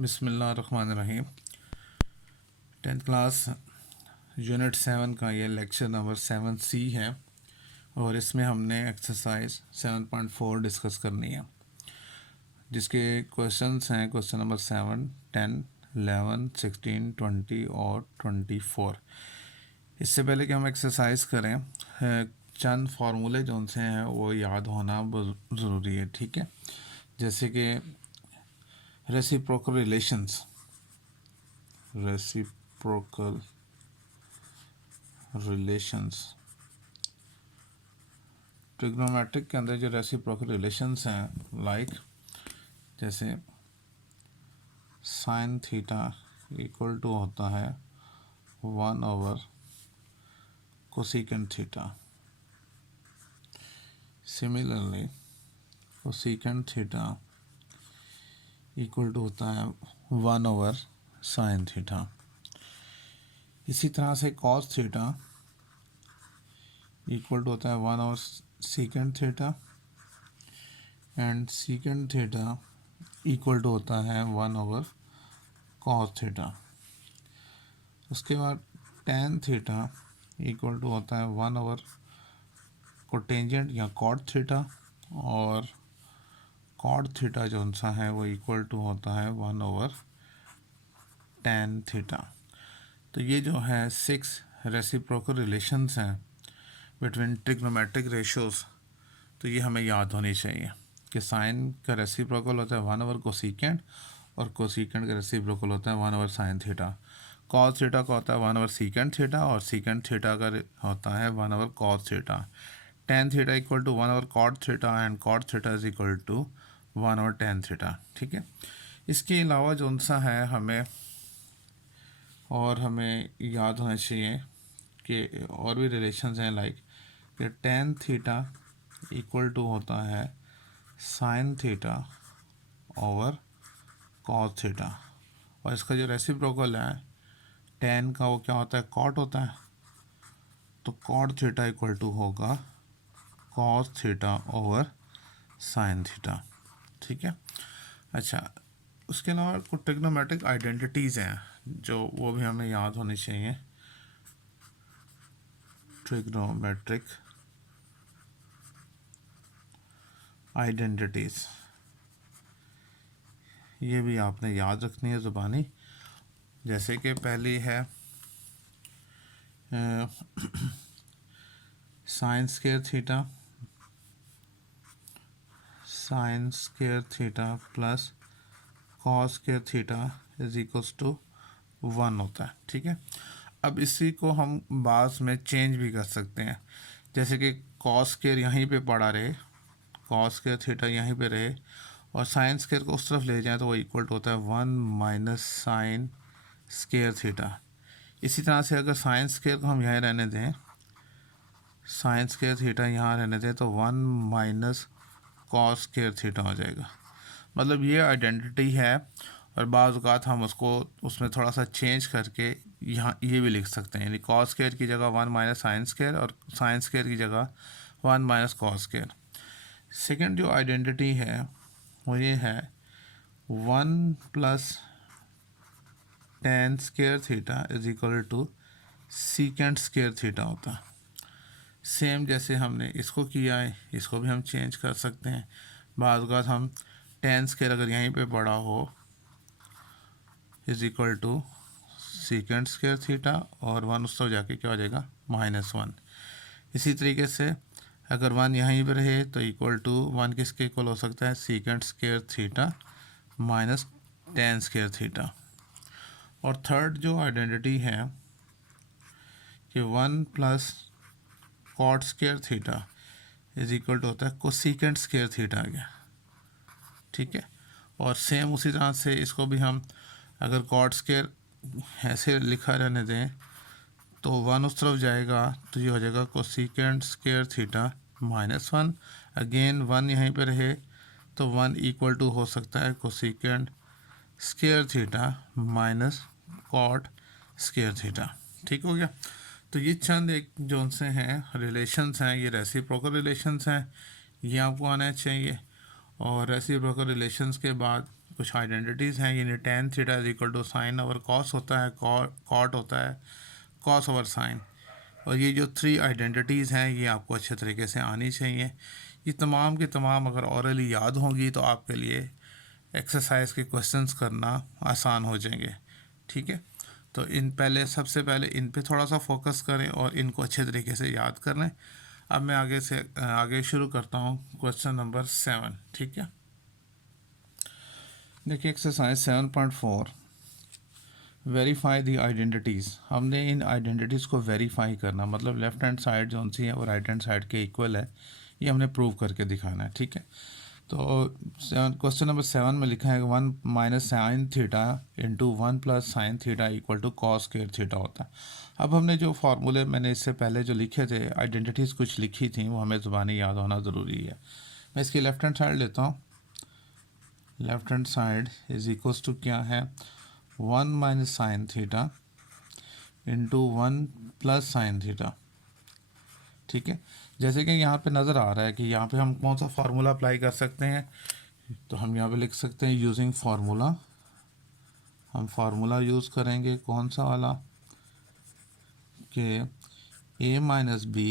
बिस्मिल्लाहिर्रहमानिर्रहीम। 10th class unit 7 का ये लेक्चर नंबर 7C है और इसमें हमने एक्सरसाइज 7.4 डिस्कस करनी है, जिसके क्वेश्चंस हैं क्वेश्चन नंबर 7, 10, 11, 16, 20 और 24। इससे पहले कि हम एक्सरसाइज करें, चंद फार्मूले जो उनसे हैं वो याद होना ज़रूरी है, ठीक है। जैसे कि रेसिप्रोकल रिलेशंस, ट्रिग्नोमेट्रिक के अंदर जो रेसिप्रोकल रिलेशंस हैं, लाइक जैसे साइन थीटा इक्वल टू होता है 1/कोसेकेंट theta. Similarly cosecant theta equal to होता है 1/साइन थीटा। इसी तरह से कॉस थीटा इक्वल टू होता है 1/सेकेंट theta and secant theta equal to होता है 1/कॉस थीटा। उसके बाद टेन थीटा इक्वल टू होता है 1/कोटेंजेंट या कॉट थीटा, और कॉट थीटा जो सा है वो इक्वल टू होता है 1/tan थीटा। तो ये जो है 6 रेसिप्रोकल रिलेशंस हैं बिटवीन ट्रिग्नोमेट्रिक रेशोज़, तो ये हमें याद होनी चाहिए कि साइन का रेसिप्रोकल होता है 1/कोसेकेंट और कोसेकेंट का रेसिप्रोकल होता है 1/साइन थीटा। कॉस थीटा का होता है 1/सेकेंट थीटा और सेकेंड थीटा का होता है 1/कॉस theta. Tan theta equal to 1/कॉट theta and cot theta is equal to 1/tan theta, ठीक है। इसके अलावा जो सा है हमें याद होना चाहिए कि और भी रिलेशंस हैं, लाइक कि टेन थीटा इक्वल टू होता है sine theta over cos theta, और इसका जो रेसिप्रोकल है टेन का वो क्या होता है, कॉट होता है। तो कॉट थीटा इक्वल टू होगा cos theta over sine theta, ठीक है। अच्छा, उसके अलावा कुछ ट्रिग्नोमेट्रिक आइडेंटिटीज़ हैं जो वो भी हमें याद होनी चाहिए। ट्रिग्नोमेट्रिक आइडेंटिटीज़ ये भी आपने याद रखनी है ज़ुबानी। जैसे कि पहली है sine square theta plus cos square theta is equals to 1 होता है, ठीक है। अब इसी को हम बाद में चेंज भी कर सकते हैं, जैसे कि कॉस स्क्वायर यहीं पे पड़ा रहे, कॉस स्क्वायर थीटा यहीं पे रहे और साइन स्क्वायर को उस तरफ ले जाएं तो वो इक्वल टू होता है 1 - साइन स्क्वायर थीटा। इसी तरह से अगर साइन स्क्वायर को हम यहाँ रहने दें, साइन स्क्वायर थीटा यहाँ रहने दें, तो 1 - कॉस स्क्वायर थीटा हो जाएगा। मतलब ये आइडेंटिटी है, और बाज़ औक़ात हम उसको उसमें थोड़ा सा चेंज करके यहाँ ये भी लिख सकते हैं, यानी कॉस स्क्वायर की जगह 1 - साइन स्क्वायर और साइन स्क्वायर की जगह 1 - कॉस स्क्वायर। सेकेंड जो आइडेंटिटी है वो ये है 1 + tan theta is equal to second square theta होता है। सेम जैसे हमने इसको किया है, इसको भी हम चेंज कर सकते हैं। बाज़ औक़ात हम tan स्क्वायर अगर यहीं पे पड़ा हो is equal to second square theta और 1 उस तरफ जाके क्या हो जाएगा, -1। इसी तरीके से अगर 1 यहीं पर रहे तो इक्वल टू 1 किसके इक्वल हो सकता है, second square theta minus tan square theta. और थर्ड जो आइडेंटिटी है कि 1 + cot square theta is equal to होता है कोसेकेंट स्क्वायर थीटा आ गया, ठीक है। और सेम उसी तरह से इसको भी हम अगर कॉट स्क्वायर ऐसे लिखा रहने दें तो 1 उस तरफ जाएगा तो ये हो जाएगा कोसेकेंट स्क्वायर थीटा -1। अगेन 1 यहीं पे रहे तो 1 इक्वल टू हो सकता है cosecant square theta minus cot square theta, ठीक हो गया। तो ये चंद एक जो उनसे हैं रिलेशंस हैं, ये रेसिप्रोकल रिलेशंस हैं, ये आपको आना चाहिए। और रेसिप्रोकल रिलेशंस के बाद कुछ आइडेंटिटीज़ हैं, यानी tan theta is equal to sine over cos होता है, कॉट होता है कॉस ओवर साइन। और ये जो 3 आइडेंटिटीज़ हैं ये आपको अच्छे तरीके से आनी चाहिए। ये तमाम के तमाम अगर ऑरली याद होंगी तो आपके लिए एक्सरसाइज के क्वेश्चंस करना आसान हो जाएंगे। ठीक है, तो सबसे पहले इन पे थोड़ा सा फोकस करें और इनको अच्छे तरीके से याद कर लें। अब मैं आगे शुरू करता हूँ क्वेश्चन नंबर 7। ठीक है, देखिए एक्सरसाइज 7.4 वेरीफाई दी आइडेंटिटीज़। हमने इन आइडेंटिटीज़ को वेरीफाई करना, मतलब लेफ़्ट हैंड साइड जो सी है वो राइट हैंड साइड के इक्वल है, ये हमने प्रूव करके दिखाना है। ठीक है, तो क्वेश्चन नंबर 7 में लिखा है 1 minus sine theta into 1 plus sine theta equal to cos square theta होता है। अब हमने जो फार्मूले मैंने इससे पहले जो लिखे थे, आइडेंटिटीज़ कुछ लिखी थी, वो हमें ज़ुबानी याद होना ज़रूरी है। मैं इसकी लेफ़्ट हैंड साइड लेता हूँ। Left hand side is equals to क्या है, 1 minus sine theta into 1 plus sine theta. ठीक है, जैसे कि यहाँ पे नज़र आ रहा है कि यहाँ पे हम कौन सा फार्मूला अप्लाई कर सकते हैं, तो हम यहाँ पे लिख सकते हैं यूजिंग फार्मूला। हम फार्मूला यूज़ करेंगे कौन सा वाला, कि a minus B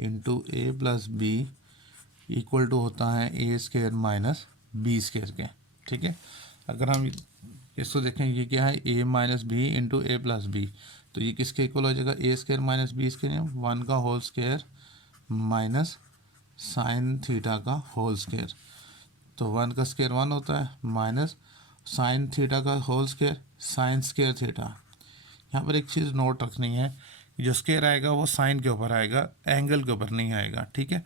into A plus B equal to होता है A square minus B square के। ठीक है, अगर हम इसको देखें, ये क्या है, a minus B into A plus B, तो ये किसके इक्वल हो जाएगा, A square minus B square, 1 का whole square minus sine theta का होल स्क्वायर। तो 1 का स्क्वायर 1 होता है, माइनस साइन थीटा का whole square sine square theta. यहाँ पर एक चीज़ नोट रखनी है, जो स्क्वायर आएगा वो साइन के ऊपर आएगा, एंगल के ऊपर नहीं आएगा। ठीक है,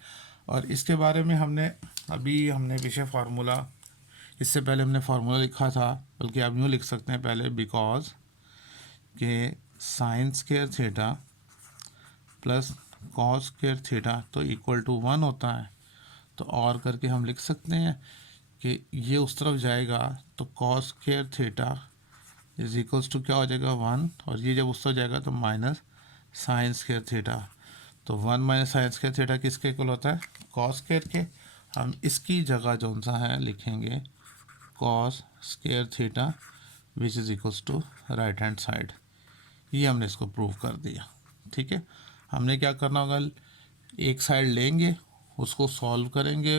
और इसके बारे में हमने पीछे फार्मूला, इससे पहले हमने फार्मूला लिखा था, बल्कि आप यूँ लिख सकते हैं पहले, बिकॉज के sine square theta plus cos square theta तो इक्वल टू 1 होता है। तो और करके हम लिख सकते हैं कि ये उस तरफ जाएगा तो cos square theta is equals to क्या हो जाएगा, 1, और ये जब उस तरफ जाएगा तो माइनस साइन स्क्वायर थीटा। तो 1 माइनस साइन स्क्वायर थीटा किसके इक्वल होता है, कॉस स्क्वायर के। हम इसकी जगह जो सा है लिखेंगे cos square theta which is equals to right hand side. ये हमने इसको प्रूव कर दिया। ठीक है, हमने क्या करना होगा, एक साइड लेंगे, उसको सॉल्व करेंगे,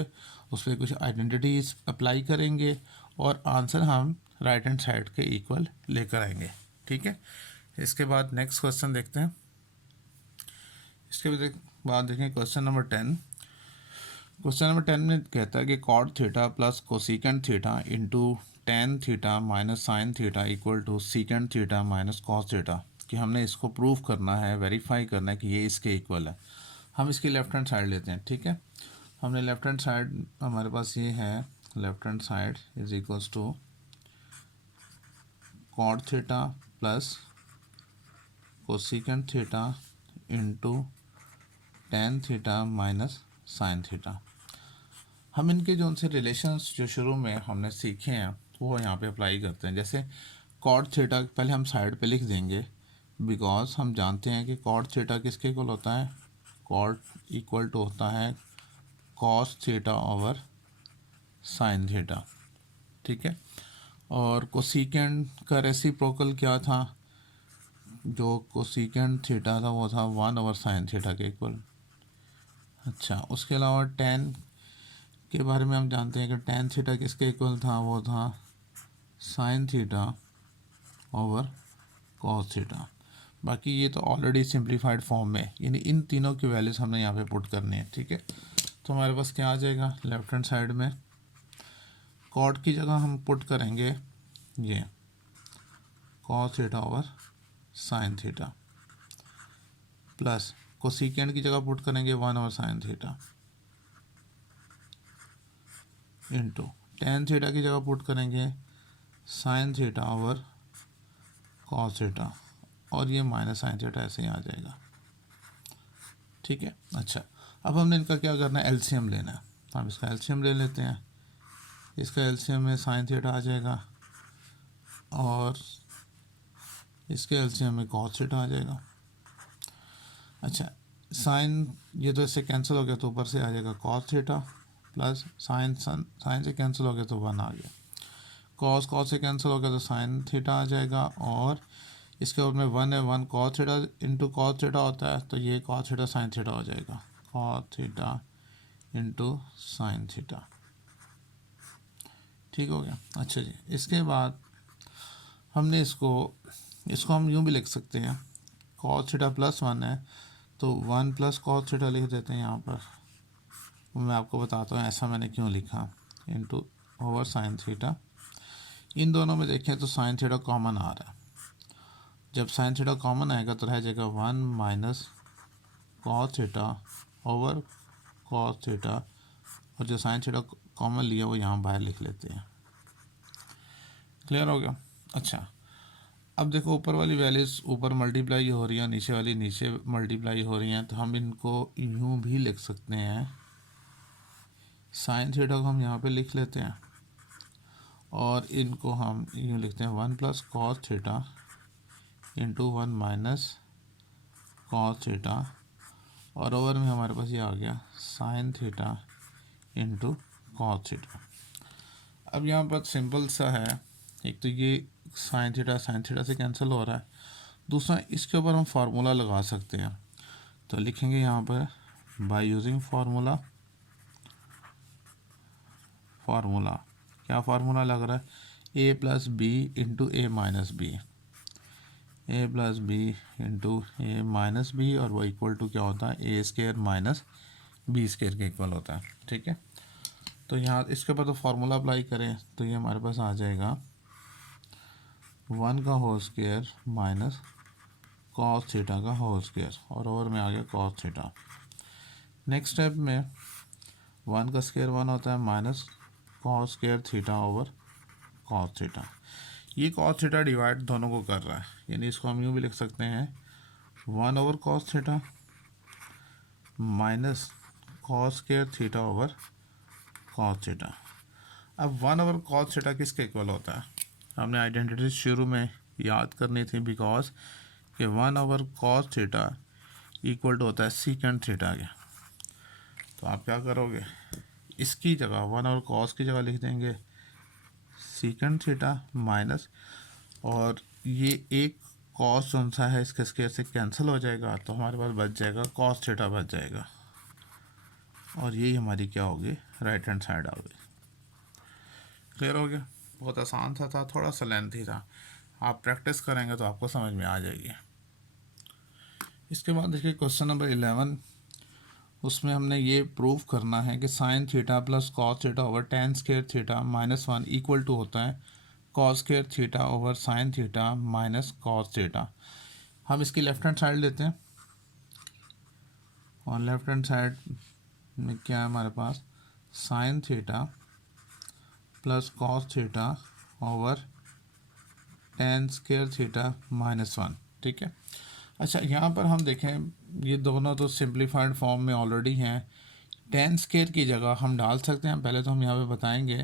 उस पर कुछ आइडेंटिटीज अप्लाई करेंगे और आंसर हम राइट हैंड साइड के इक्वल लेकर आएंगे। ठीक है, इसके बाद नेक्स्ट क्वेश्चन देखते हैं। इसके बाद देखें क्वेश्चन नंबर 10। क्वेश्चन नंबर 10 में कहता है कि cot theta plus cosecant theta into tan theta minus sine theta equal to secant theta minus cos theta, कि हमने इसको प्रूव करना है, वेरीफाई करना है कि ये इसके इक्वल है। हम इसकी लेफ़्ट हैंड साइड लेते हैं। ठीक है, हमने लेफ़्ट हैंड साइड, हमारे पास ये है, left hand side is equals to cot theta plus cosecant theta into tan theta minus sine theta. हम इनके जो उनसे रिलेशंस जो शुरू में हमने सीखे हैं वो यहाँ पे अप्लाई करते हैं। जैसे कॉट थीटा पहले हम साइड पे लिख देंगे, बिकॉज हम जानते हैं कि कॉट थीटा किसके इक्वल होता है, कॉट इक्वल टू होता है cos theta over sine theta. ठीक है, और कोसिकेंट का रेसिप्रोकल क्या था, जो कोसिकेंट थीटा था वो था 1 ओवर साइन थीटा के इक्वल। अच्छा, उसके अलावा टेन के बारे में हम जानते हैं कि टेन थीटा किसके इक्वल था, वो था sign theta over cos theta. बाकी ये तो ऑलरेडी सिंप्लीफाइड फॉर्म में, यानी इन तीनों की वैल्यूज हमने यहाँ पे पुट करनी है। ठीक है, तो हमारे पास क्या आ जाएगा, लेफ्ट हैंड साइड में कॉट की जगह हम पुट करेंगे ये cos theta over sine theta, plus cosecant की जगह पुट करेंगे 1 over sine theta, into tan theta की जगह पुट करेंगे sign theta over cos theta, और ये माइनस साइन थीटा ऐसे ही आ जाएगा। ठीक है, अच्छा, अब हमने इनका क्या करना है, एलसीएम लेना है। हम इसका एलसीएम ले लेते हैं। इसका एलसीएम में साइन थीटा आ जाएगा और इसके एलसीएम में कॉस थीटा आ जाएगा। अच्छा, साइन ये तो इससे कैंसिल हो गया तो ऊपर से आ जाएगा कॉस थीटा, प्लस साइन से कैंसिल हो गया तो 1 आ गया। कॉस कॉस से कैंसिल हो गया तो साइन थीटा आ जाएगा, और इसके ऊपर में 1 है, 1 cos theta into cos theta होता है, तो ये कॉस थीटा साइन थीटा हो जाएगा, cos theta into sine theta. ठीक हो गया। अच्छा जी, इसके बाद हमने इसको हम यूँ भी लिख सकते हैं, कॉस थीटा प्लस 1 है तो 1 प्लस कॉस थीटा लिख देते हैं यहाँ पर। मैं आपको बताता हूँ ऐसा मैंने क्यों लिखा, इंटू ओवर साइन थीटा। इन दोनों में देखें तो साइन थीटा कॉमन आ रहा है, जब साइन थीटा कॉमन आएगा तो रह जाएगा 1 minus cos theta over cos theta, और जो साइन थीटा कॉमन लिया वो यहाँ बाहर लिख लेते हैं। क्लियर हो गया। अच्छा, अब देखो ऊपर वाली वैल्यूज ऊपर मल्टीप्लाई हो रही हैं, नीचे वाली नीचे मल्टीप्लाई हो रही हैं, तो हम इनको यूँ भी लिख सकते हैं, साइन थीटा को हम यहाँ पे लिख लेते हैं और इनको हम यूँ लिखते हैं 1 plus cos theta into 1 minus cos theta, और ओवर में हमारे पास ये आ गया sign theta into cos theta. अब यहाँ पर सिंपल सा है, एक तो ये साइन थीटा से कैंसिल हो रहा है, दूसरा इसके ऊपर हम फार्मूला लगा सकते हैं, तो लिखेंगे यहाँ पर बाय यूजिंग फार्मूला। क्या फार्मूला लग रहा है, A plus B into A minus B, A plus B into A minus B, और वो इक्वल टू क्या होता है, ए स्केयर माइनस बी स्केयर के इक्वल होता है। ठीक है, तो यहाँ इसके ऊपर तो फार्मूला अप्लाई करें तो ये हमारे पास आ जाएगा 1 का whole square minus cos theta का होल स्क्वायर, और ओवर में आ गया कॉस थीटा। नेक्स्ट स्टेप में 1 का स्क्वायर 1 होता है minus cos square theta over cos theta. ये कॉस थीटा डिवाइड दोनों को कर रहा है, यानी इसको हम यूँ भी लिख सकते हैं 1 over cos theta minus cos square theta over cos theta. अब 1 ओवर कॉस थीटा किसके इक्वल होता है, हमने आइडेंटिटी शुरू में याद करनी थी, बिकॉज कि 1 over cos theta equal to होता है सीकेंड थीटा के। तो आप क्या करोगे, इसकी जगह 1 ओवर कॉस की जगह लिख देंगे सीकेंड थीटा माइनस, और ये एक कॉस जो सा है इसके स्क्वायर से कैंसिल हो जाएगा, तो हमारे पास बच जाएगा कॉस थीटा बच जाएगा, और यही हमारी क्या होगी, राइट हैंड साइड आ गई। क्लियर हो गया। बहुत आसान सा था, थोड़ा सा लेंथी था, आप प्रैक्टिस करेंगे तो आपको समझ में आ जाएगी। इसके बाद देखिए क्वेश्चन नंबर 11, उसमें हमने ये प्रूव करना है कि sine theta plus cos theta over tan square theta minus 1 equal to होता है cos square theta over sine theta minus cos theta. हम इसकी लेफ्ट हैंड साइड लेते हैं, और लेफ्ट हैंड साइड में क्या है हमारे पास, sine theta plus cos theta over tan square theta minus 1। ठीक है। अच्छा, यहाँ पर हम देखें ये दोनों तो सिंप्लीफाइड फॉर्म में ऑलरेडी हैं, टेन स्क्वायर की जगह हम डाल सकते हैं। पहले तो हम यहाँ पे बताएंगे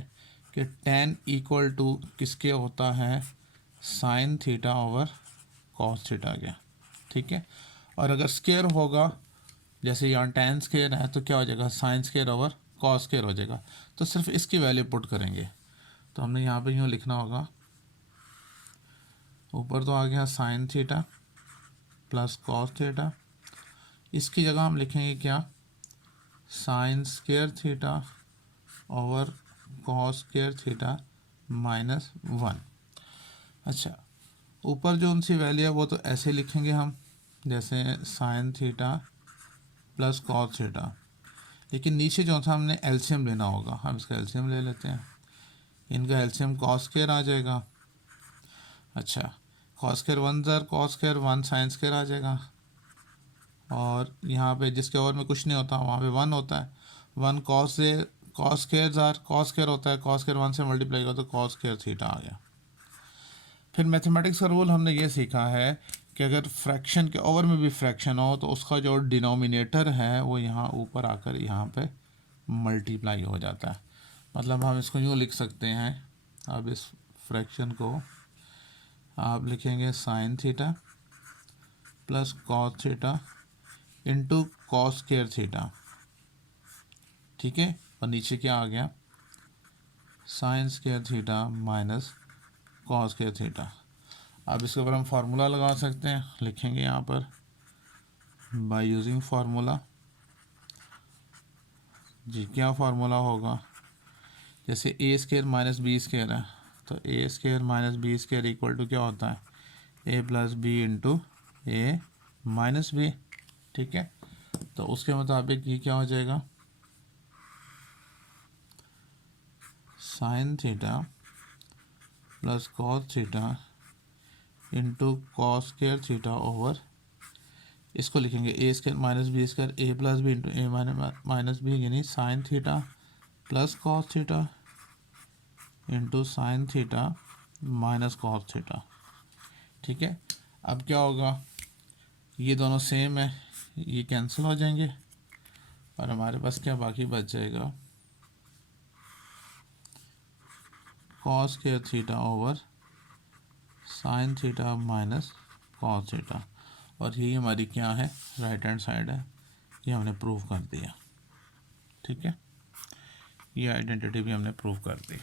कि टेन इक्वल टू किसके होता है, sine theta over cos theta के। ठीक है, और अगर स्क्वायर होगा, जैसे यहाँ टेन स्क्वायर है तो क्या हो जाएगा, sine square over cos square हो जाएगा, तो सिर्फ इसकी वैल्यू पुट करेंगे। तो हमने यहाँ पे यूँ लिखना होगा, ऊपर तो आ गया sign theta plus cos theta, इसकी जगह हम लिखेंगे क्या, sign square theta over cos square theta minus 1। अच्छा, ऊपर जो उनसी वैल्यू है वो तो ऐसे लिखेंगे हम, जैसे sine theta plus cos theta, लेकिन नीचे जो था हमने एलसीएम लेना होगा, हम इसका एलसीएम ले लेते हैं। इनका एलसीएम कॉस स्क्वायर आ जाएगा। अच्छा, कॉस स्क्वायर 1 ज़र कॉस स्क्वायर 1 साइन स्क्वायर आ जाएगा, और यहाँ पे जिसके ओवर में कुछ नहीं होता वहाँ पे 1 होता है, 1 कॉस से कॉस स्क्वायर ज़र कॉस स्क्वायर होता है, कॉस स्क्वायर 1 से मल्टीप्लाई होगा तो कॉस स्क्वायर थीटा आ गया। फिर मैथमेटिक्स का रूल हमने ये सीखा है कि अगर फ्रैक्शन के ओवर में भी फ्रैक्शन हो तो उसका जो डिनोमिनेटर है वो यहाँ ऊपर आकर यहाँ पे मल्टीप्लाई हो जाता है। मतलब हम इसको यूँ लिख सकते हैं, अब इस फ्रैक्शन को आप लिखेंगे sign theta plus cos theta into cos square theta. ठीक है, और नीचे क्या आ गया, sign square theta minus cos square theta. अब इसके ऊपर हम फार्मूला लगा सकते हैं, लिखेंगे यहाँ पर बाय यूजिंग फार्मूला। जी क्या फार्मूला होगा, जैसे A square minus B square है, तो A square minus B square equal to क्या होता है, A plus B into A minus B. ठीक है, तो उसके मुताबिक ये क्या हो जाएगा, sine theta plus cos theta into cos square theta over, इसको लिखेंगे A square minus B square A plus B into A minus B, यानी sine theta plus cos theta into sine theta minus cos theta. ठीक है, अब क्या होगा, ये दोनों सेम है, ये कैंसिल हो जाएंगे और हमारे पास क्या बाकी बच जाएगा, cos square theta over sine theta minus cos theta, और यही हमारी क्या है, राइट हैंड साइड है, ये हमने प्रूव कर दिया। ठीक है, ये आइडेंटिटी भी हमने प्रूव कर दी।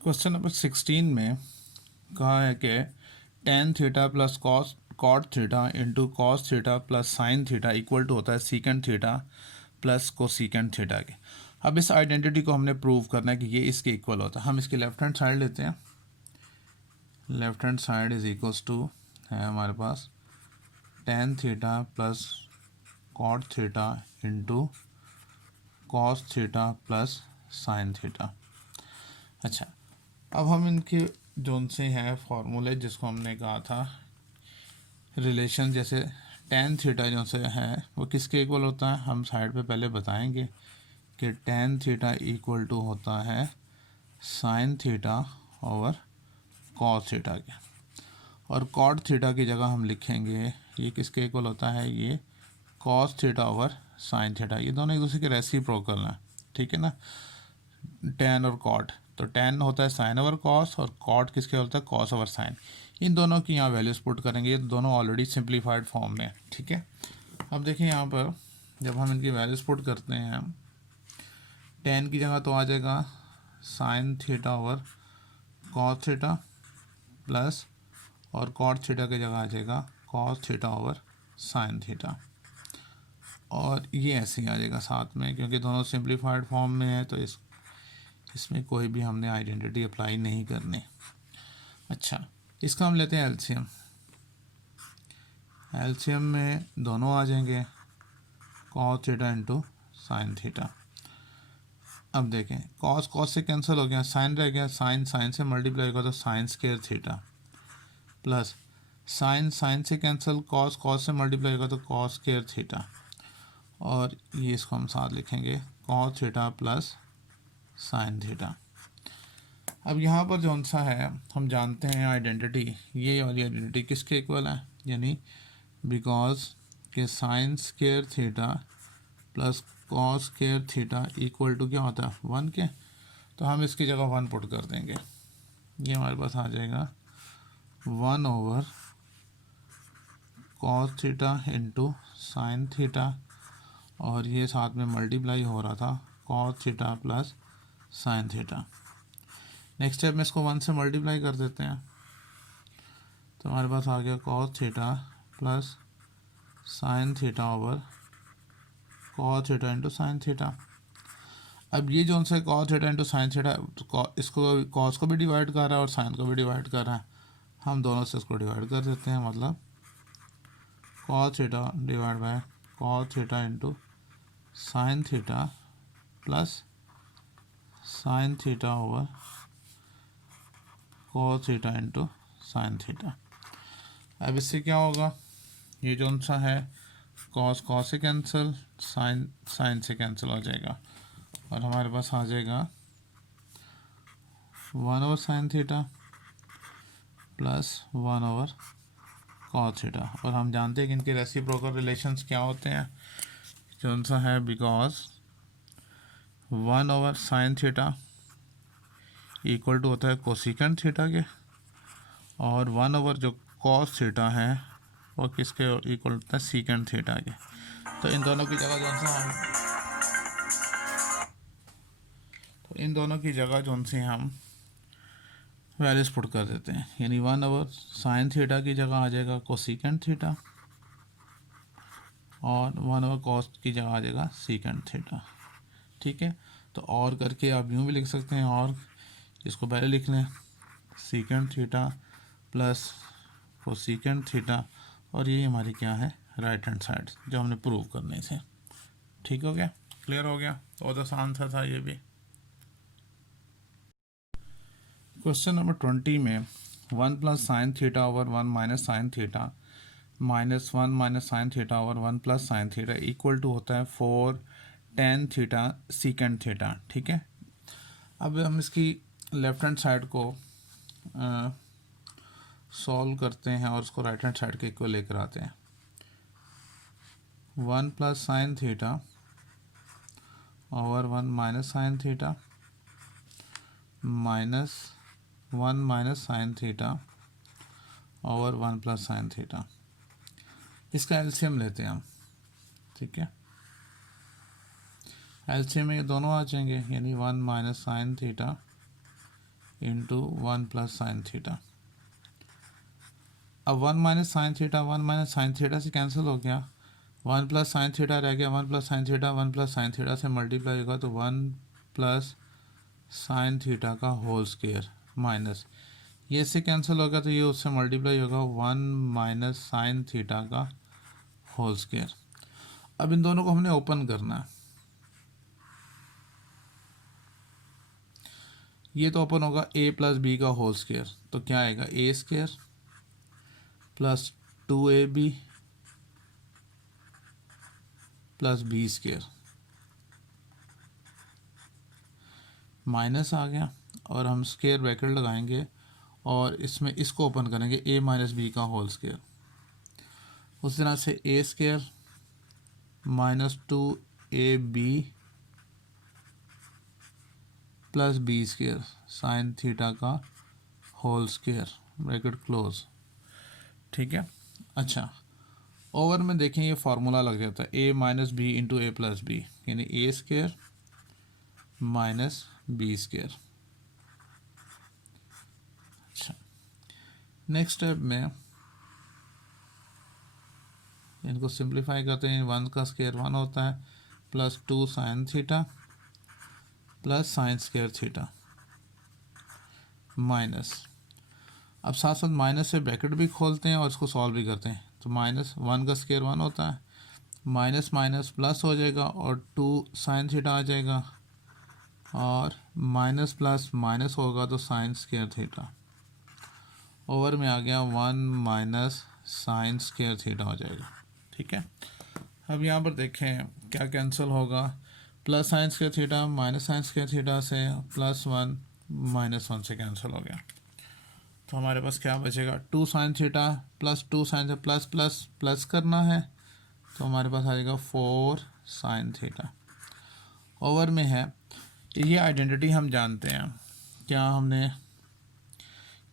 क्वेश्चन नंबर 16 में कहा है कि tan theta plus cot theta into cos theta plus sine theta equal to होता है secant theta plus cosecant theta के। अब इस आइडेंटिटी को हमने प्रूव करना है कि ये इसके इक्वल होता है। हम इसकी लेफ्ट हैंड साइड लेते हैं, left hand side is equals to है हमारे पास tan theta plus cot theta into cos theta plus sine theta. अच्छा, अब हम इनके जोन से हैं फॉर्मूले, जिसको हमने कहा था रिलेशन, जैसे टेन थीटा जो से है वो किसके इक्वल होता है, हम साइड पे पहले बताएंगे कि टेन थीटा इक्वल टू होता है sine theta over cos theta के, और कॉट थीटा की जगह हम लिखेंगे ये किसके इक्वल होता है, ये cos theta over sine theta. ये दोनों एक दूसरे के रेसिप्रोकल हैं। ठीक है ना, टेन और कॉट, तो टेन होता है साइन ओवर कॉस और कॉट किसके होता है, कॉस ओवर साइन। इन दोनों की यहाँ वैल्यूज पुट करेंगे, ये दोनों ऑलरेडी सिंप्लीफाइड फॉर्म में। ठीक है, अब देखिए यहाँ पर जब हम इनकी वैल्यूज पुट करते हैं, टेन की जगह तो आ जाएगा sine theta over cos theta plus, और कॉट थीटा की जगह आ जाएगा cos theta over sine theta, और ये ऐसे ही आ जाएगा साथ में, क्योंकि दोनों सिंप्लीफाइड फॉर्म में है तो इसमें कोई भी हमने आइडेंटिटी अप्लाई नहीं करनी। अच्छा, इसका हम लेते हैं एलसीएम। एलसीएम में दोनों आ जाएंगे cos theta into sine theta. अब देखें कॉस से कैंसिल हो गया, साइन रह गया, साइन से मल्टीप्लाई होगा तो sign square theta plus sign से कैंसिल, कॉस से मल्टीप्लाई होगा तो कॉस स्क्वायर थीटा, और ये इसको हम साथ लिखेंगे cos theta plus sine theta. अब यहाँ पर जौन सा है हम जानते हैं आइडेंटिटी, ये वाली आइडेंटिटी किसके इक्वल है, यानी बिकॉज के sine square theta plus cos square theta equal to क्या होता है, वन के, तो हम इसकी जगह वन पुट कर देंगे। ये हमारे पास आ जाएगा one over cos theta into sine theta, और ये साथ में मल्टीप्लाई हो रहा था cos theta plus sine theta. Next step में इसको वन से मल्टीप्लाई कर देते हैं, तो हमारे पास आ गया cos theta plus sine theta over cos theta into sine theta. अब ये जो से cos theta into sine theta, इसको कॉस को भी डिवाइड कर रहा है और साइन को भी डिवाइड कर रहा है, हम दोनों से इसको डिवाइड कर देते हैं, मतलब cos theta divide by cos theta into sine theta plus sine theta over cos theta into sine theta. अब इससे क्या होगा, ये जो सा है कॉस से कैंसिल, साइन से कैंसिल हो जाएगा, और हमारे पास आ जाएगा one over sine theta plus one over cos theta. और हम जानते हैं कि इनके रेसिप्रोकल रिलेशंस क्या होते हैं, जो सा है because one over sine theta equal to होता है कोसिकेंड थीटा के, और वन ओवर जो कॉस थीटा है वो किसके इक्वल होता है, सीकेंड थीटा के। तो इन दोनों की जगह जो सा इन दोनों की जगह जो उनसे हम वैल्यूज पुट कर देते हैं, यानी 1/, साइन थीटा की जगह आ जाएगा कोसिकेंट थीटा, और 1/, कॉस की जगह आ जाएगा सीकेंट थीटा। ठीक है, तो और करके आप यूँ भी लिख सकते हैं, और इसको पहले लिख लें secant theta plus cosecant theta, और ये हमारी क्या है राइट हैंड साइड जो हमने प्रूव करने थे। ठीक हो गया, क्लियर हो गया, तो आसान सा था ये भी। क्वेश्चन नंबर 20 में 1 + sine theta over 1 - sine theta minus 1 - sine theta over 1 + sine theta equal to होता है 4 tan थीटा सीकेंट थीटा। ठीक है, अब हम इसकी लेफ्ट हैंड साइड को सॉल्व करते हैं और उसको राइट हैंड साइड के इक्वल लेकर आते हैं। 1 + sine theta over 1 - sine theta minus 1 - sine theta over 1 + sine theta, इसका एलसीएम लेते हैं हम। ठीक है, एलसीएम में ये दोनों आ जाएंगे, यानी 1 - sine theta into 1 + sine theta. अब 1 - साइन थीटा 1 - साइन थीटा से कैंसिल हो गया, 1 + साइन थीटा रह गया, 1 + साइन थीटा 1 + साइन थीटा से मल्टीप्लाई होगा तो 1 + साइन थीटा का होल स्क्वायर माइनस ये इससे कैंसिल होगा तो ये उससे मल्टीप्लाई होगा 1 - साइन थीटा का होल स्क्वायर। अब इन दोनों को हमने ओपन करना है, ये तो ओपन होगा a + b का होल स्क्वायर, तो क्या आएगा a² plus 2ab plus b² minus आ गया, और हम स्क्वायर ब्रैकेट लगाएंगे और इसमें इसको ओपन करेंगे a - b का होल स्क्वायर। उस तरह से a² minus 2ab plus b² sign theta का होल स्क्वायर ब्रैकेट क्लोज। ठीक है, अच्छा ओवर में देखें ये फार्मूला लग जाता है a - b into a + b, यानी a² माइनस b²। अच्छा, नेक्स्ट स्टेप में इनको सिंप्लीफाई करते हैं, 1 का स्क्वायर 1 होता है प्लस 2 साइन थीटा प्लस साइन² थीटा माइनस, अब साथ साथ माइनस से ब्रैकेट भी खोलते हैं और इसको सॉल्व भी करते हैं, तो -1 का स्क्वायर 1 होता है, माइनस माइनस प्लस हो जाएगा और 2 साइन थीटा आ जाएगा, और माइनस प्लस माइनस होगा तो साइन² थीटा ओवर में आ गया 1 - साइन² थीटा हो जाएगा। ठीक है, अब यहाँ पर देखें क्या कैंसिल होगा, प्लस साइन² थीटा माइनस साइन² थीटा से +1 -1 से कैंसिल हो गया, तो हमारे पास क्या बचेगा 2 साइन थीटा प्लस 2 साइन से प्लस प्लस प्लस करना है, तो हमारे पास आ जाएगा 4 साइन थीटा ओवर में है। ये आइडेंटिटी हम जानते हैं, क्या हमने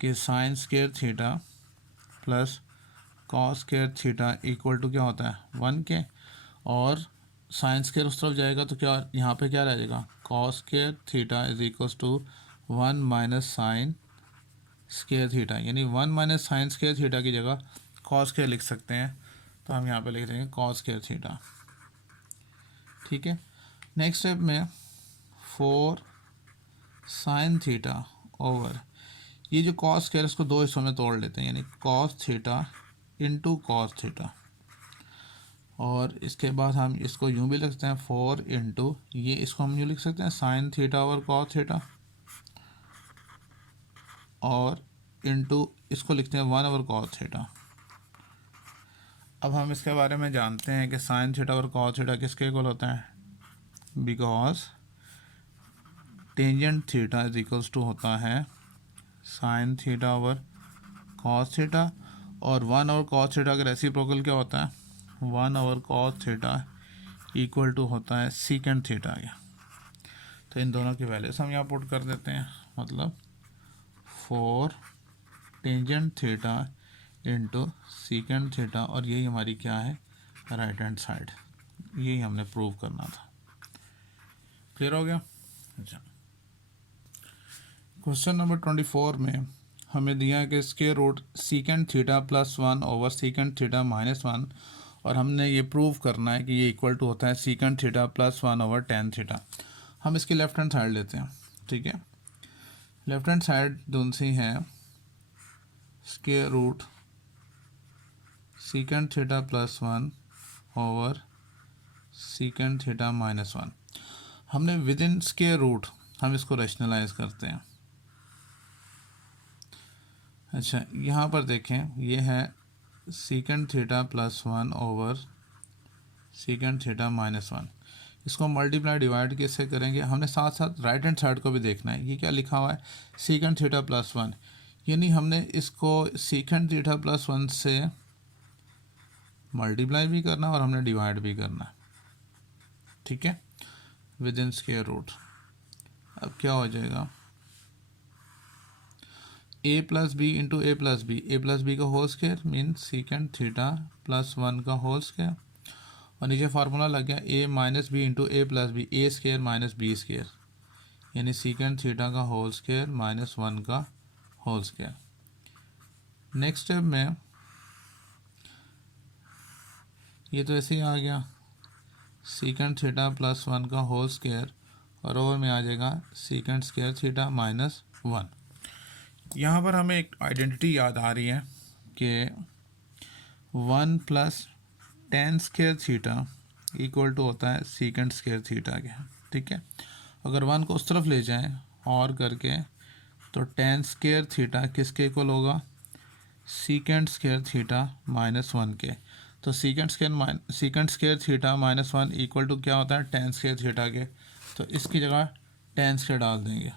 कि साइन² थीटा प्लस कॉस² थीटा इक्वल टू क्या होता है 1 के, और साइन² उस तरफ जाएगा तो क्या यहाँ पे क्या रह जाएगा cos² theta is equal to 1 - साइन² थीटा, यानी 1 - साइन² थीटा की जगह cos² लिख सकते हैं, तो हम यहाँ पे लिख देंगे cos² थीटा। ठीक है, नेक्स्ट स्टेप में 4 साइन थीटा ओवर ये जो cos² इसको दो हिस्सों में तोड़ लेते हैं, यानी cos theta into cos theta, और इसके बाद हम इसको यूँ भी लिखते हैं 4 इंटू ये, इसको हम यूँ लिख सकते हैं sign theta over cos theta, और इंटू इसको लिखते हैं 1/cos थीटा। अब हम इसके बारे में जानते हैं कि साइन थीटा और कॉस थीटा किसके इक्वल होता है, because tangent theta is equals to होता है sine theta over cos theta, और 1/cos थीटा का रेसिप्रोकल क्या होता है 1/cos थीटा इक्वल टू होता है सीकेंट थीटा। तो इन दोनों की वैल्यूज हम यहाँ पुट कर देते हैं, मतलब 4 tangent theta into secant theta, और यही हमारी क्या है राइट हैंड साइड, यही हमने प्रूव करना था। क्लियर हो गया। अच्छा, क्वेश्चन नंबर 24 में हमें दिया है कि square root secant theta plus 1 over secant theta minus 1, और हमने ये प्रूव करना है कि ये इक्वल टू होता है secant theta plus 1 over tan theta. हम इसकी लेफ्ट हैंड साइड लेते हैं, ठीक है। लेफ्ट हैंड साइड दोनों सी है square root secant theta plus 1 over secant theta minus 1। हमने विद इन स्क्वायर रूट हम इसको रैशनलाइज करते हैं। अच्छा, यहाँ पर देखें, ये है secant theta plus 1 over secant theta minus 1। इसको मल्टीप्लाई डिवाइड कैसे करेंगे, हमने साथ साथ राइट हैंड साइड को भी देखना है। ये क्या लिखा हुआ है, सीकेंड थीटा प्लस 1, यानी हमने इसको सीकेंड थीटा प्लस 1 से मल्टीप्लाई भी करना और हमने डिवाइड भी करना, ठीक है, विद इन स्क्वायर रूट। अब क्या हो जाएगा, A plus B into A plus B का whole square mean secant theta plus 1 का होल स्क्वायर, और नीचे फार्मूला लग गया A minus B into A plus B, A square minus B square, यानी सीकेंड थीटा का होल स्क्वायर माइनस 1 का whole square. Next step में ये तो ऐसे ही आ गया सीकेंड थीटा प्लस 1 का होल स्क्वायर, और ओवर में आ जाएगा सीकेंड स्क्वायर थीटा माइनस 1। यहाँ पर हमें एक आइडेंटिटी याद आ रही है कि 1 plus tan square theta equal to होता है सीकेंड स्क्वायर थीटा के, ठीक है। अगर 1 को उस तरफ ले जाएं और करके, तो टेन स्क्वायर थीटा किसके इक्वल होगा, सीकेंड स्क्वायर थीटा माइनस 1 के। तो secant square theta minus 1 equal to क्या होता है, टेन स्क्वायर थीटा के। तो इसकी जगह टेन स्क्वायर डाल देंगे,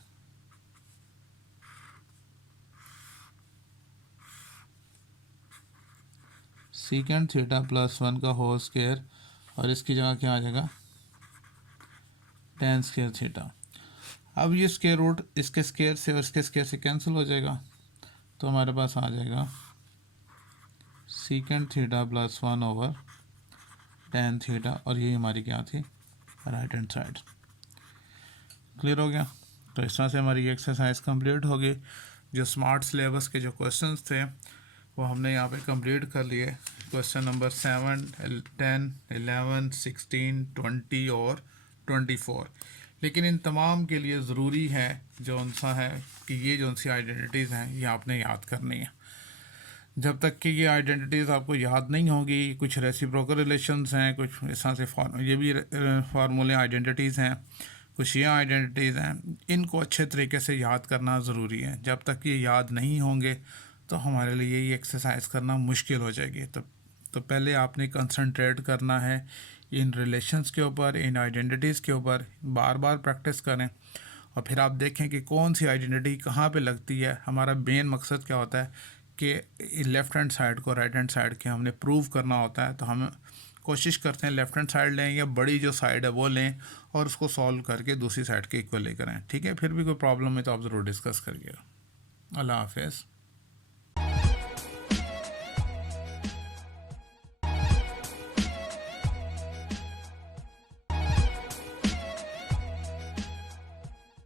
सीकेंड थीटा प्लस 1 का होल स्क्वायर, और इसकी जगह क्या आ जाएगा, टेन स्क्वायर थीटा। अब ये स्क्वायर रूट इसके स्क्वायर से और इसके स्क्वायर से कैंसिल हो जाएगा, तो हमारे पास आ जाएगा सीकेंड theta plus 1 over tan theta, और ये हमारी क्या थी, राइट हैंड साइड। क्लियर हो गया। तो इस तरह से हमारी एक्सरसाइज कंप्लीट हो गई। जो स्मार्ट सिलेबस के जो क्वेश्चंस थे वो हमने यहाँ पे कंप्लीट कर लिए। क्वेश्चन नंबर 7, 10, 11, 16, 20 और 24। लेकिन इन तमाम के लिए ज़रूरी है जो उनसा है कि ये जो उनसी आइडेंटिटीज़ हैं ये आपने याद करनी है। जब तक कि ये आइडेंटिटीज़ आपको याद नहीं होगी, कुछ रेसिप्रोकल रिलेशंस हैं, कुछ इस तरह से ये भी फार्मूले आइडेंटिटीज़ हैं, कुछ ये आइडेंटिटीज़ हैं, इनको अच्छे तरीके से याद करना ज़रूरी है। जब तक ये याद नहीं होंगे तो हमारे लिए ये एक्सरसाइज करना मुश्किल हो जाएगी। तो पहले आपने कंसंट्रेट करना है इन रिलेशंस के ऊपर, इन आइडेंटिटीज़ के ऊपर, बार बार प्रैक्टिस करें, और फिर आप देखें कि कौन सी आइडेंटिटी कहाँ पे लगती है। हमारा मेन मकसद क्या होता है कि लेफ़्ट हैंड साइड को राइट हैंड साइड के हमने प्रूव करना होता है। तो हम कोशिश करते हैं लेफ़्ट हैंड साइड लें या बड़ी जो साइड है वो लें और उसको सॉल्व करके दूसरी साइड के इक्वल लेकर आएँ, ठीक है। फिर भी कोई प्रॉब्लम है तो आप ज़रूर डिस्कस करिएगा। अल्लाह हाफ़िज़।